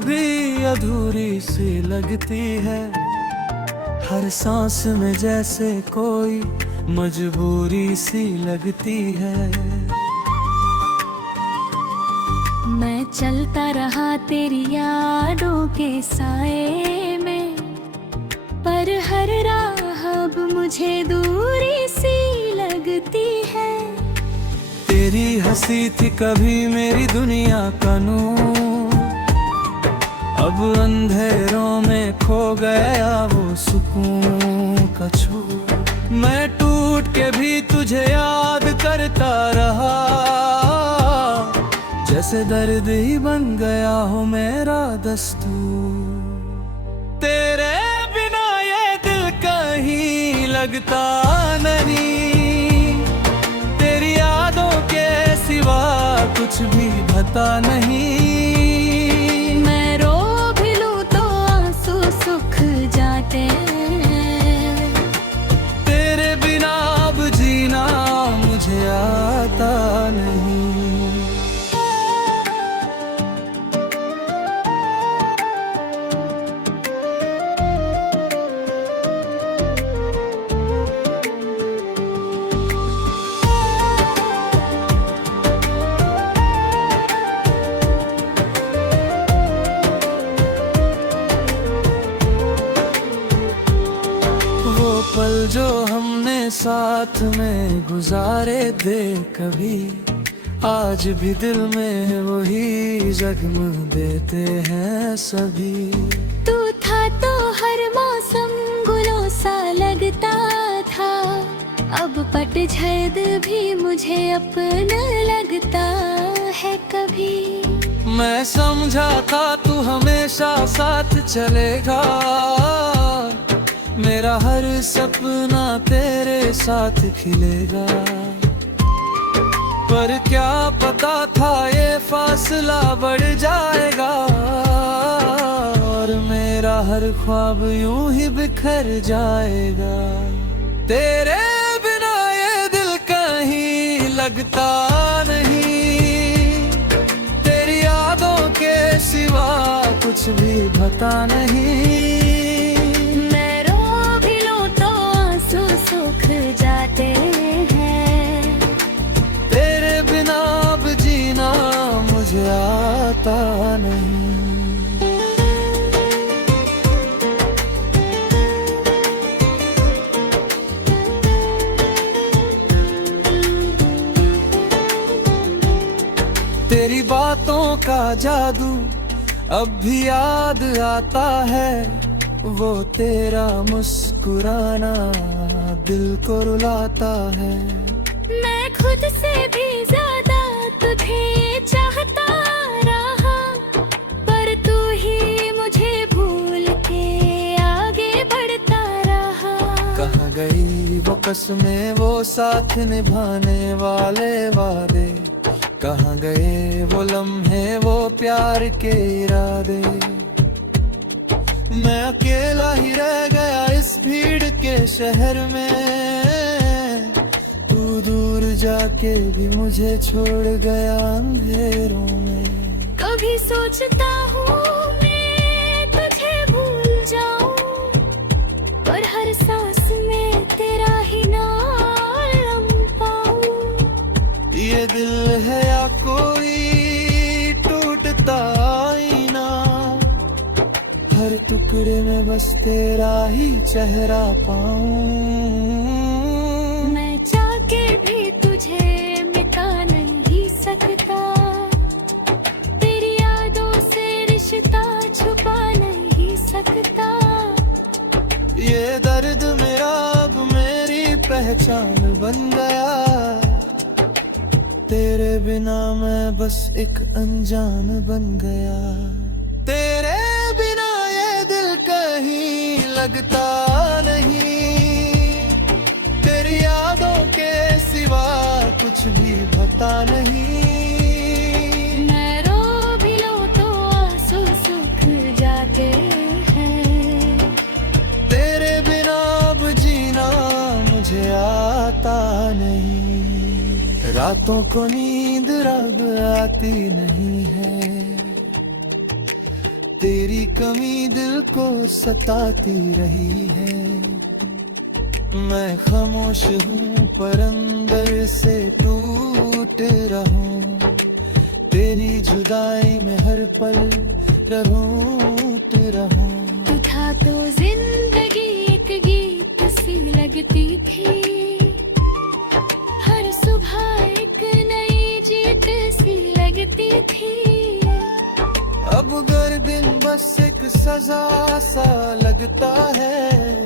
भी अधूरी सी लगती है। हर सांस में जैसे कोई मजबूरी सी लगती है। मैं चलता रहा तेरी यादों के साए में, पर हर राह अब मुझे दूरी सी लगती है। तेरी हंसी थी कभी मेरी दुनिया का नूर, अब अंधेरों में खो गया वो सुकून का छूर। मैं टूट के भी तुझे याद करता रहा, जैसे दर्द ही बन गया हो मेरा दस्तूर। तेरे बिना ये दिल कहीं लगता नहीं, तेरी यादों के सिवा कुछ भी पता नहीं। मैं रो भी लूं तो आंसू सूख जाते हैं। तेरे बिना अब जीना मुझे आता नहीं। पल जो हमने साथ में गुजारे थे कभी, आज भी दिल में वही जख्म देते हैं सभी। तू था तो हर मौसम गुलों सा लगता था, अब पतझड़ भी मुझे अपना लगता है कभी। मैं समझा था तू हमेशा साथ चलेगा, मेरा हर सपना तेरे साथ खिलेगा। पर क्या पता था ये फासला बढ़ जाएगा, और मेरा हर ख्वाब यूं ही बिखर जाएगा। तेरे बिना ये दिल कहीं लगता नहीं, तेरी यादों के सिवा कुछ भी पता नहीं। सूख जाते हैं। तेरे बिना अब जीना मुझे आता नहीं। तेरी बातों का जादू अब भी याद आता है, वो तेरा मुस्कुराना दिल को रुलाता है। मैं खुद से भी ज्यादा तुझे चाहता रहा, पर तू ही मुझे भूल के आगे बढ़ता रहा। कहाँ गई वो कसमें, वो साथ निभाने वाले वादे, कहाँ गए वो लम्हे, वो प्यार के इरादे। मैं अकेला ही रह गया इस भीड़ के शहर में, तू दूर जाके भी मुझे छोड़ गया अंधेरों में। कभी सोचता हूँ मैं तुझे भूल जाऊं, पर हर सांस में तेरा ही नाम पाऊं। ये दिल है या कोई टूटता आईना, हर टुकड़े में बस तेरा ही चेहरा पाऊं। मैं चाहके भी तुझे मिटा नहीं सकता, तेरी यादों से रिश्ता छुपा नहीं सकता। ये दर्द मेरा अब मेरी पहचान बन गया, तेरे बिना मैं बस एक अनजान बन गया। तेरे बिना ये दिल कहीं लगता नहीं, तेरी यादों के सिवा कुछ भी पता नहीं। मैं रो भी लूं तो आंसू सूख जाते हैं। तेरे बिना अब जीना मुझे आता नहीं। रातों को नींद रब आती नहीं है, तेरी कमी दिल को सताती रही है। मैं खामोश हूँ पर अंदर से टूट रहूं, तेरी जुदाई में हर पल रूठ रहूं। तू था तो जिंदगी एक गीत सी लगती थी, हर सुबह एक नई जीत सी लगती थी। अब हर दिन बस एक सजा सा लगता है,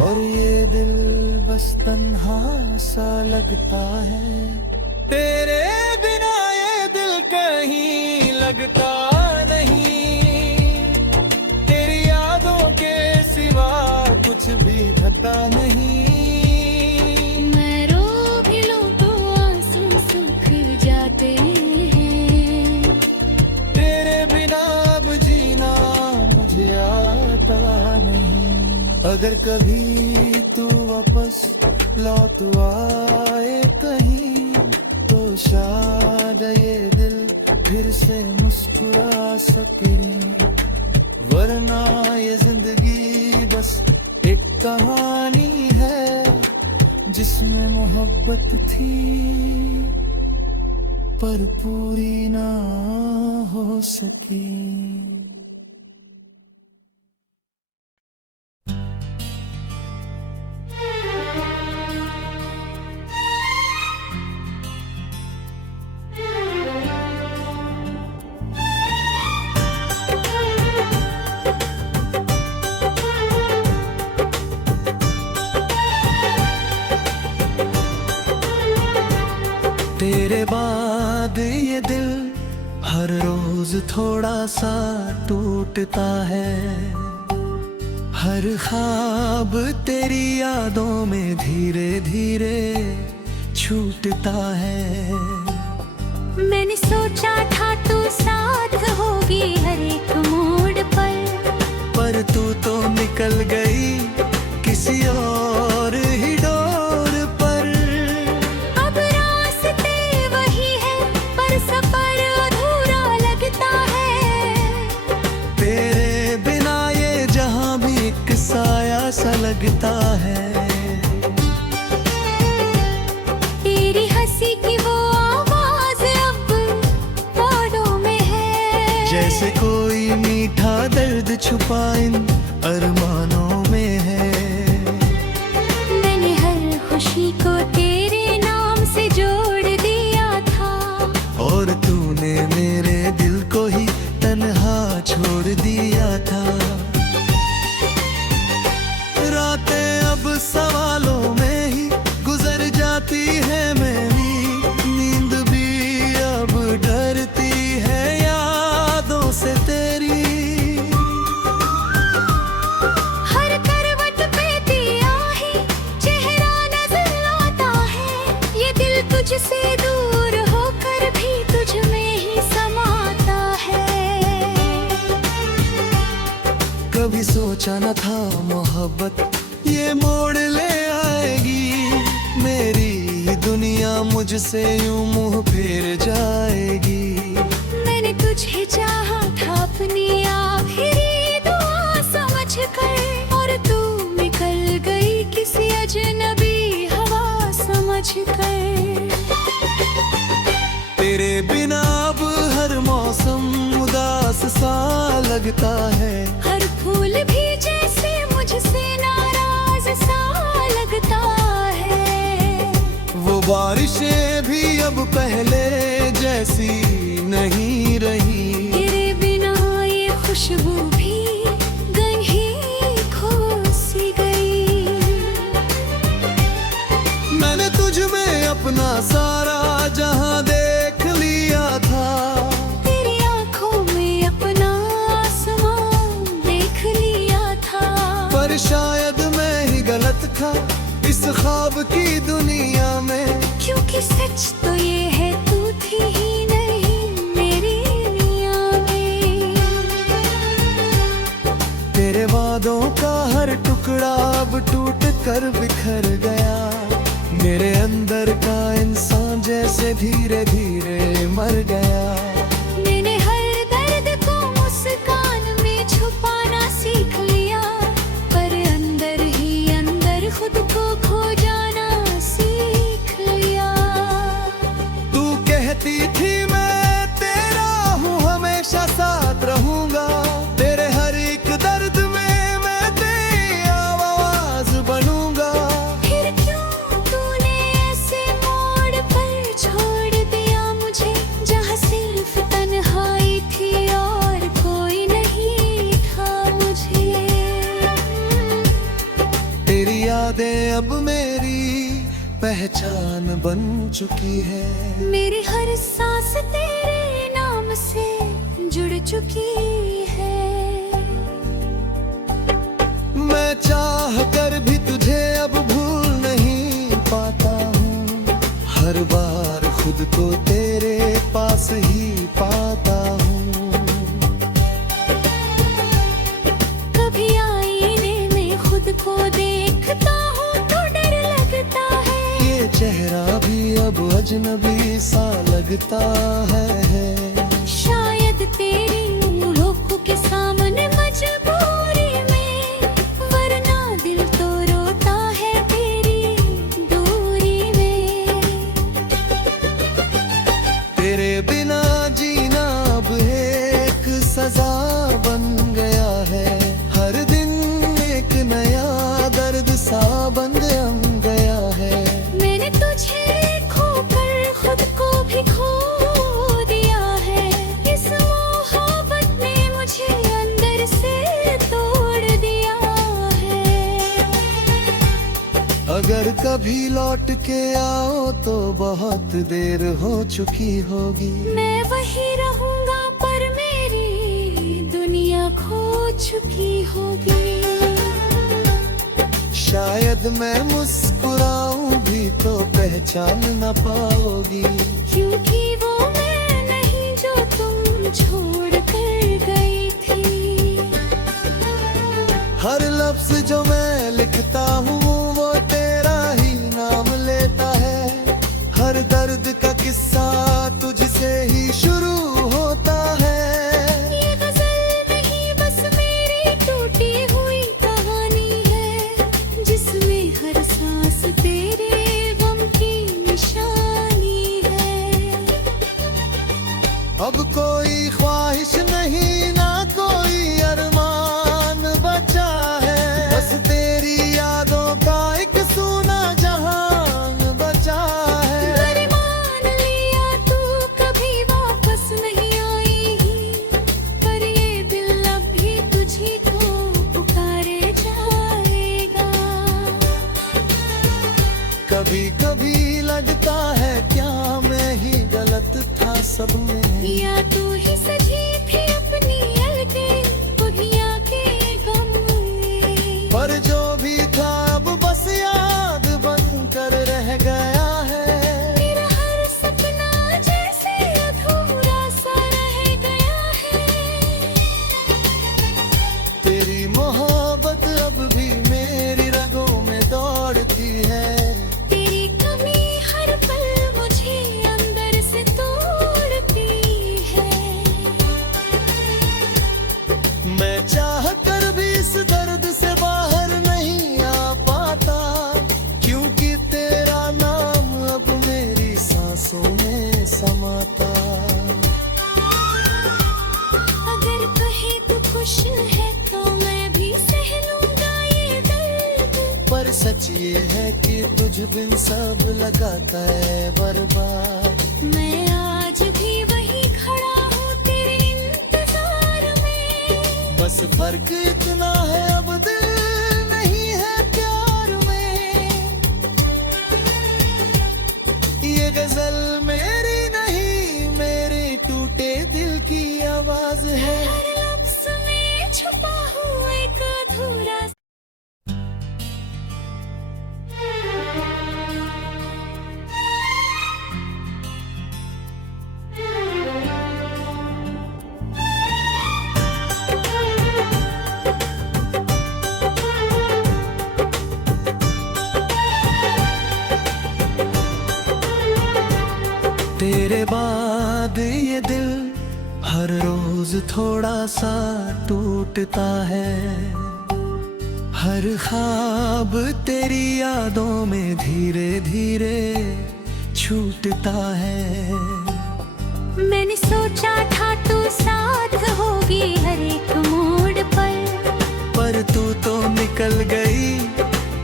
और ये दिल बस तन्हा सा लगता है। तेरे बिना ये दिल कहीं लगता नहीं, तेरी यादों के सिवा कुछ भी पता नहीं। मैं रो भी लूं तो आंसू सूख जाते हैं, तेरे बिना अब जीना मुझे आता नहीं। अगर कभी तू वापस लौट आए कहीं, तो शायद ये दिल फिर से मुस्कुरा सके, वरना ये जिंदगी बस एक कहानी है जिसमें मोहब्बत थी पर पूरी ना हो सकी। तेरे बाद ये दिल हर रोज थोड़ा सा टूटता है, हर ख्वाब तेरी यादों में धीरे धीरे छूटता है। मैंने सोचा था तू साथ होगी हर एक मोड़ पर तू तो निकल गई किसी और ही डोर पर। अब रास्ते वही है पर सफर अधूरा लगता है, तेरे बिना ये जहां भी एक साया सा लगता है। तेरी हंसी की वो आवाज अब पौधों में है, जैसे कोई मीठा दर्द छुपा इन अरमानों में है। मैंने हर खुशी को तेरे नाम से जोड़ दिया था, और तूने मेरे दिल को ही तन्हा छोड़ दिया था। रातें अब सवालों में ही गुजर जाती है मेरी, नींद भी अब डरती है यादों से तेरी। हर करवट पे दिया है चेहरा नजर आता है, ये दिल तुझसे दूर होकर भी तुझ में ही समाता है। कभी सोचा न था मोहब्बत ये मोड़ ले आएगी, मेरी दुनिया मुझसे यूं मुंह फेर जाएगी। मैंने तुझे चाहा था अपनी आखिरी दुआ समझ कर, और तू निकल गई किसी अजनबी हवा समझ कर। तेरे बिना अब हर मौसम उदास सा लगता है, हर फूल भी जैसे मुझसे नाराज सा लगता है। वो बारिशें भी अब पहले जैसी नहीं रही, तेरे बिना ये खुशबू भी कहीं खो सी गई। मैंने तुझ में अपना सारा जहां देख लिया था, तेरी आंखों में अपना आसमान देख लिया था। पर शायद मैं ही गलत था इस ख्वाब की दुनिया में। क्योंकि सच तो ये है तू थी ही नहीं मेरी दुनिया में। तेरे वादों का हर टुकड़ा अब टूट कर बिखर गया, मेरे अंदर का इंसान जैसे धीरे धीरे मर गया। मैंने हर दर्द को मुस्कान यादें अब मेरी पहचान बन चुकी है। मेरी हर सांस तेरे नाम से जुड़ चुकी है। मैं चाह कर भी तुझे अब भूल नहीं पाता हूँ। हर बार खुद को तेरे पास ही पाता हूँ। कभी आईने में खुद को देखता हूँ तो डर लगता है। ये चेहरा भी अब अजनबी सा लगता है। शायद तेरी उंगलों के सामने मजबूरी में, वरना दिल तो रोता है तेरी दूरी में। तेरे बिना जीना अब एक सजा बन गया है। हर दिन एक नया दर्द सा बन गया है। मैंने तुझे खोकर खुद को भी खो दिया है। इस मोहब्बत ने मुझे अंदर से तोड़ दिया है। अगर कभी लौट के आओ तो बहुत देर हो चुकी होगी। मैं वही रहूंगा पर मेरी दुनिया खो चुकी होगी। शायद मैं मुस्कुराऊं भी तो पहचान न पाओगी। क्योंकि वो मैं नहीं जो तुम छोड़ कर गई थी। हर लफ्ज जो मैं लिखता हूँ वो तेरा ही नाम लेता है। हर दर्द का किस्सा तुझसे ही शुरू होता है। ये गजल नहीं बस मेरी टूटी हुई कहानी है, जिसमें हर सांस तेरे गम की निशानी है। अब कोई ख्वाहिश नहीं ना कोई अरमान बचा है। बस तेरी यादों का एक सूना जहान बचा है। पर मान लिया तू कभी वापस नहीं आएगी, पर ये दिल अब भी तुझी को पुकारे जाएगा। कभी कभी लगता है क्या मैं ही गलत था सब में। या तू ही सजी थी अपनी अलगे बुढ़िया के गम में। पर जो भी था अब बस याद बनकर रह गया है। मेरा हर सपना जैसे अधूरा सा रह गया है। तेरी मोहब्बत अब भी मेरी रगों में दौड़ती है। तेरी कमी हर पल मुझे अंदर से तोड़ती है। मैं चाह कर भी इस दर्द से बाहर नहीं आ पाता। क्योंकि तेरा नाम अब मेरी सांसों में समाता। अगर कहे तू खुश है तो मैं भी सह लूंगा ये दर्द। पर सच ये है कि तुझ बिन सब लगाता है बर्बाद। मैं आज भी वही खड़ा हूँ तेरे इंतजार में। बस फर्क इतना है अब दिल नहीं है प्यार में। ये गजल मेरी नहीं मेरे टूटे दिल की आवाज है। हर लफ्ज़ में छुपा हुआ एक अधूरा तेरे बाद ये दिल हर रोज थोड़ा सा टूटता है। हर ख्वाब तेरी यादों में धीरे धीरे छूटता है। मैंने सोचा था तू साथ होगी हर एक मोड़ पर तू तो निकल गई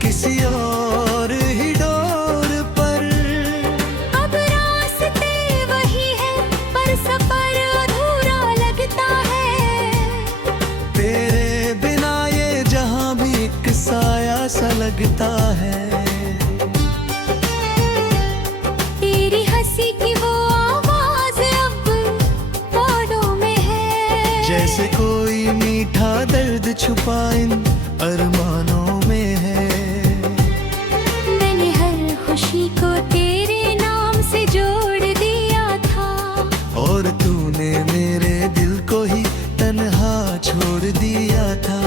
किसी और ही डोर पर। अब रास्ते वही है पर सफर अधूरा लगता है। तेरे बिना ये जहां भी एक साया सा लग लगता है। तेरी हंसी की वो आवाज अब पौधों में है, जैसे कोई मीठा दर्द छुपा इन अरमानों में है। मैंने हर खुशी को तेरे नाम से जोड़ दिया था, और तूने मेरे दिल को ही तन्हा छोड़ दिया था।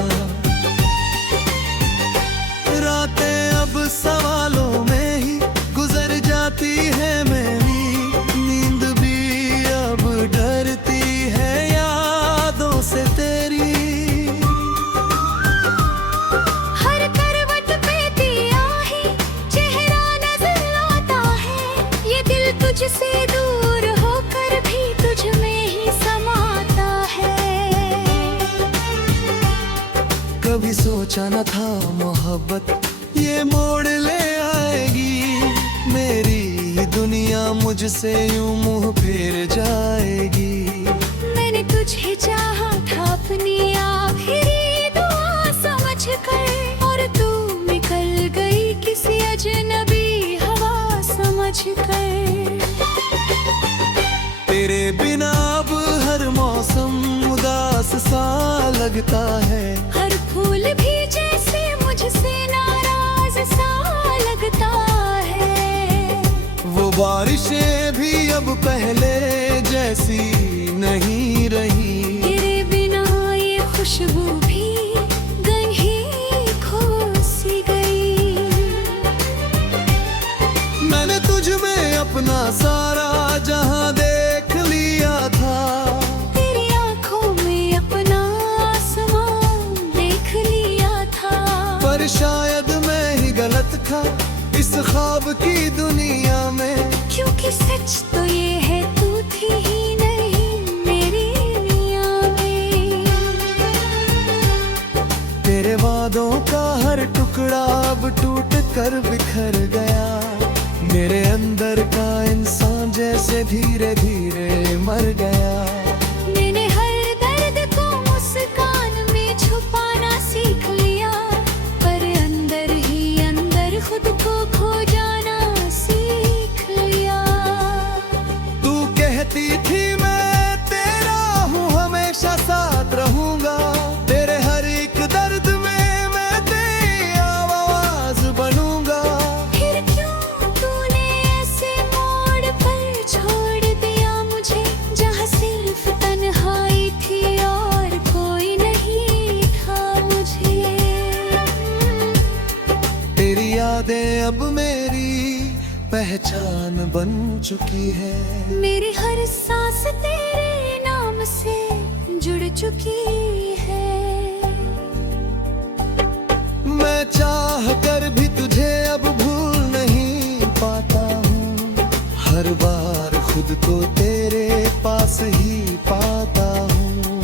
रातें अब सवालों में ही गुजर जाती है मेरी, नींद भी अब डरती है यादों से तेरी। हर करवट पे दिया ही चेहरा नजर आता है, ये दिल तुझसे दूर होकर भी तुझ में ही समाता है। कभी सोचा न था मोहब्बत ये मोड़ ले आएगी, मेरी ही दुनिया मुझसे यूं मुंह फेर जाएगी। मैंने तुझे चाहा था अपनी आखिरी दुआ समझ कर, और तू निकल गई किसी अजनबी हवा समझ कर। तेरे बिना अब हर मौसम उदास सा लगता है, हर फूल भी जैसे मुझसे नाराज सा लगता है। वो बारिशें भी अब पहले जैसी नहीं रही, तेरे बिना ये खुशबू भी कहीं खो सी गई। मैंने तुझ में अपना सारा जहां देख लिया था, तेरी आंखों में अपना आसमान देख लिया था। पर शायद मैं ही गलत था इस ख्वाब की दुनिया में। क्योंकि सच तो ये है तू थी ही नहीं मेरी दुनिया में। तेरे वादों का हर टुकड़ा अब टूट कर बिखर गया, मेरे अंदर का इंसान जैसे धीरे धीरे मर गया। मैंने हर दर्द को मुस्कान में छुपाना सीख लिया, पर अंदर ही अंदर खुद को खो जाना सीख लिया। तू कहती थी मैं तेरा हूँ हमेशा साथ रहूंगा, तेरे हर एक दर्द में मैं तेरी आवाज बनूंगा। फिर क्यों तूने ऐसे मोड़ पर छोड़ दिया मुझे, जहाँ सिर्फ तन्हाई थी और कोई नहीं था मुझे। तेरी यादें अब मेरी पहचान बन चुकी है, मेरी हर सांस तेरे नाम से जुड़ चुकी है। मैं चाह कर भी तुझे अब भूल नहीं पाता हूँ, हर बार खुद को तेरे पास ही पाता हूँ।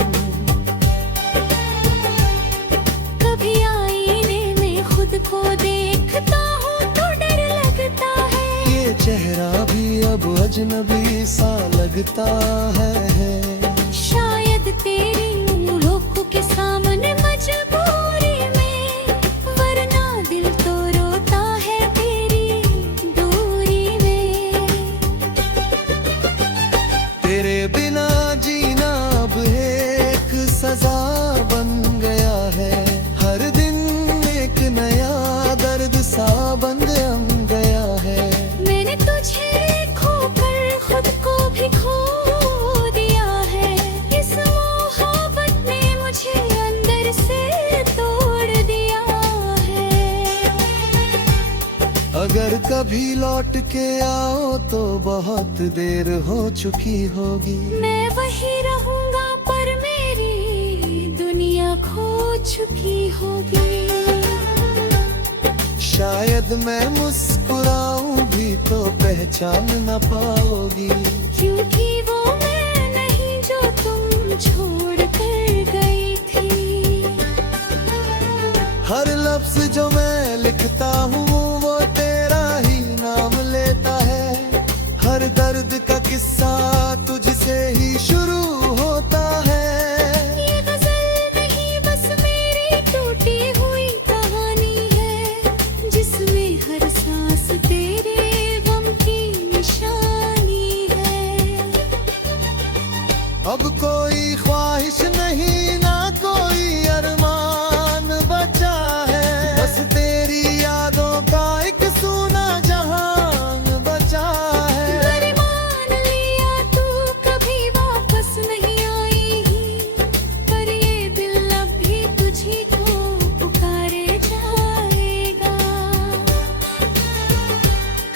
कभी आईने में खुद को देखता हूँ तो डर लगता है, ये चेहरा भी अब अजनबी सा लगता है। शायद तेरी उंगलियों के सामने मजबूरी में, वरना दिल तो रोता है तेरी दूरी में। तेरे बिना जीना अब एक सजा बन गया है, हर दिन एक नया दर्द सा बन गया है। मैंने तुझे खोकर खुद को भी खो दिया है, इस मोहब्बत ने मुझे अंदर से तोड़ दिया है। अगर कभी लौट के आओ तो बहुत देर हो चुकी होगी, मैं वही रहूंगा पर मेरी दुनिया खो चुकी होगी। शायद मैं मुस्कुराऊं भी तो पहचान न पाओगी, क्योंकि वो मैं नहीं जो तुम छोड़ कर गई थी। हर लफ्ज जो मैं लिखता हूँ वो तेरा ही नाम लेता है, हर दर्द का किस्सा तुझसे ही शुरू होता है। ये गजल नहीं बस मेरी टूटी हुई कहानी है,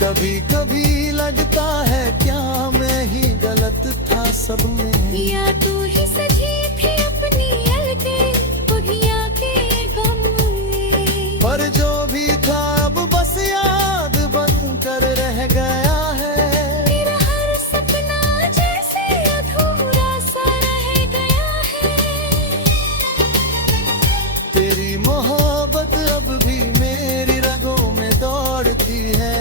कभी कभी लगता है क्या मैं ही गलत था सब में, या तू ही सजी थी अपनी अलगे बुढ़िया के गम में। पर जो भी था अब बस याद बन कर रह गया है। तेरा हर सपना जैसे अधूरा सा रह गया है। तेरी मोहब्बत अब भी मेरी रगों में दौड़ती है।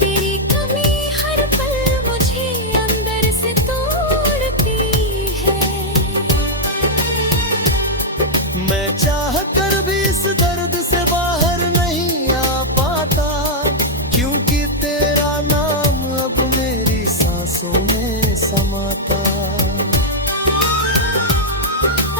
तेरी कमी हर पल मुझे अंदर से तोड़ती है। मैं चाह कर भी इस दर्द से बाहर नहीं आ पाता, क्योंकि तेरा नाम अब मेरी सांसों में समाता।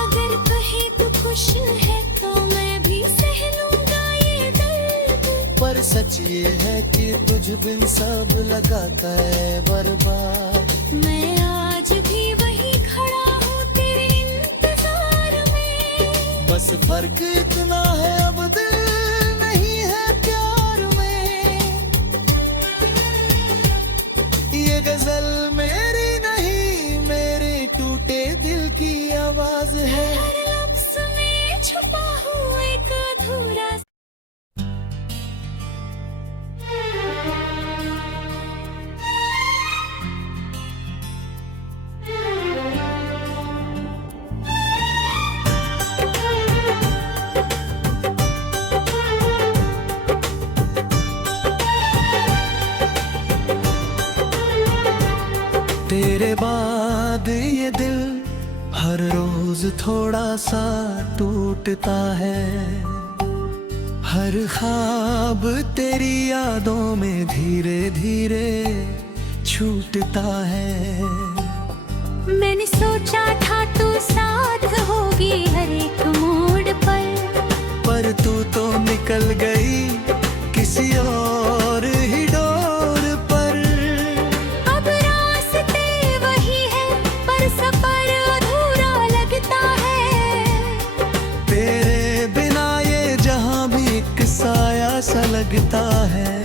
अगर कहे तू खुश है तो मैं भी सह लूंगा ये दर्द। पर सच ये है कि तुझ बिन सब लगाता है बर्बाद। मैं आज भी वही खड़ा हूँ तेरे इंतजार में। बस फर्क इतना है अब दिल नहीं है प्यार में। ये गजल मेरी नहीं मेरे टूटे दिल की आवाज है। हर लफ्ज़ में छुपा हुआ एक अधूरा तेरे बाद ये दिल हर रोज थोड़ा सा टूटता है। हर ख्वाब तेरी यादों में धीरे धीरे छूटता है। मैंने सोचा था तू साथ होगी हर एक मोड़ पर तू तो निकल गई किसी और ही डोर पर। अब रास्ते वही है पर सफर अधूरा लगता है। तेरे बिना ये जहां भी एक साया सा लगता है।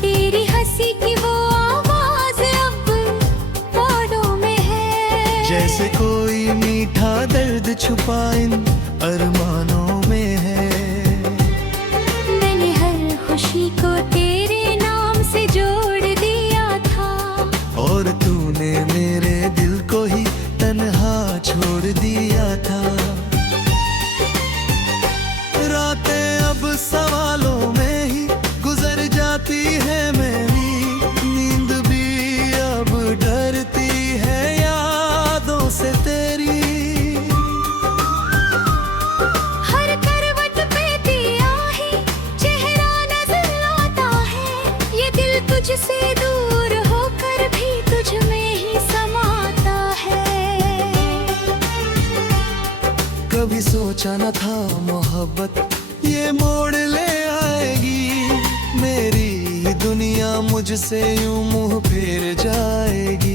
तेरी हंसी की वो आवाज अब पौधों में है। जैसे कोई मीठा दर्द छुपा इन अरमानों में है। मैंने हर खुशी को तेरे नाम से जोड़ दिया था, और तूने मेरे दिल को ही तन्हा छोड़ दिया था। रातें अब सवालों में ही गुजर जाती है मेरी। नींद भी अब डरती है यादों से तेरी। हर करवट पे दिया है चेहरा नजर आता है। ये दिल तुझसे दूर होकर भी तुझ में ही समाता है। कभी सोचा न था मोहब्बत ये मोड़ ले आएगी। मेरी दुनिया मुझसे यूं मुंह फेर जाएगी।